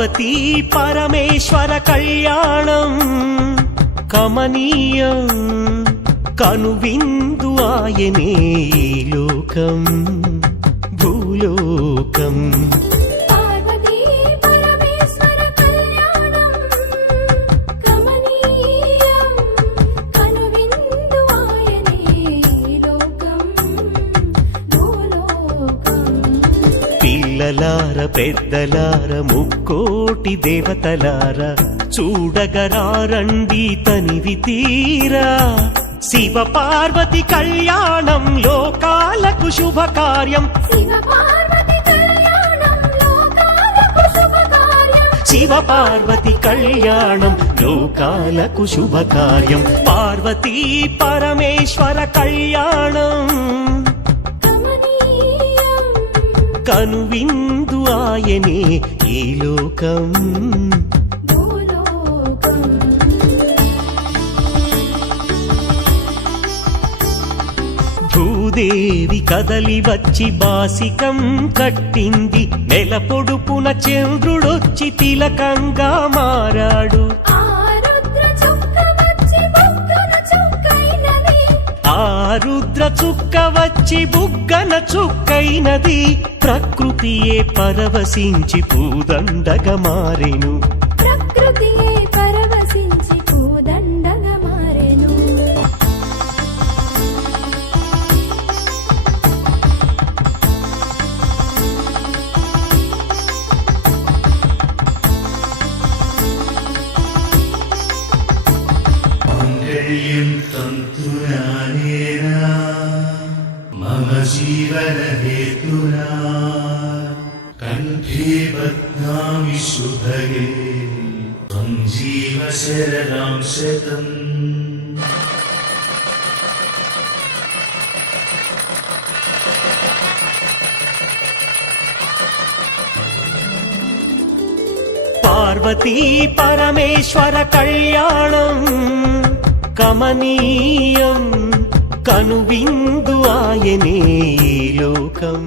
పార్వతీ పరమేశ్వర కళ్యాణం కమనీయం కనువిందు ఆయనే ఈ లోకం భూలోకం పిల్లలార పెద్దలార ముక్కోటి దేవతలార చూడగరారండి తనివి తీరా శివ పార్వతి కళ్యాణం లోకాలకు శుభకార్యం శివ పార్వతి కళ్యాణం లోకాలకు శుభకార్యం పార్వతీ పరమేశ్వర కళ్యాణం కనువిందు ఆయనే ఈ లోకం భూదేవి కదలి వచ్చి బాసికం కట్టింది నెల పొడుపున చంద్రుడొచ్చి తిలకంగా మారాడు ఆ రుద్ర చుక్క వచ్చి బుగ్గన చుక్కైనది ప్రకృతియే పరవశించి పూదండగా మారెను मम जीवन हेतुना कंठे बध्नामि शुभगे त्वं जीव शरणां शतम् పార్వతీ పరమేశ్వర కళ్యాణం కమనీయం కనువిందు ఆయనే ఈ లోకం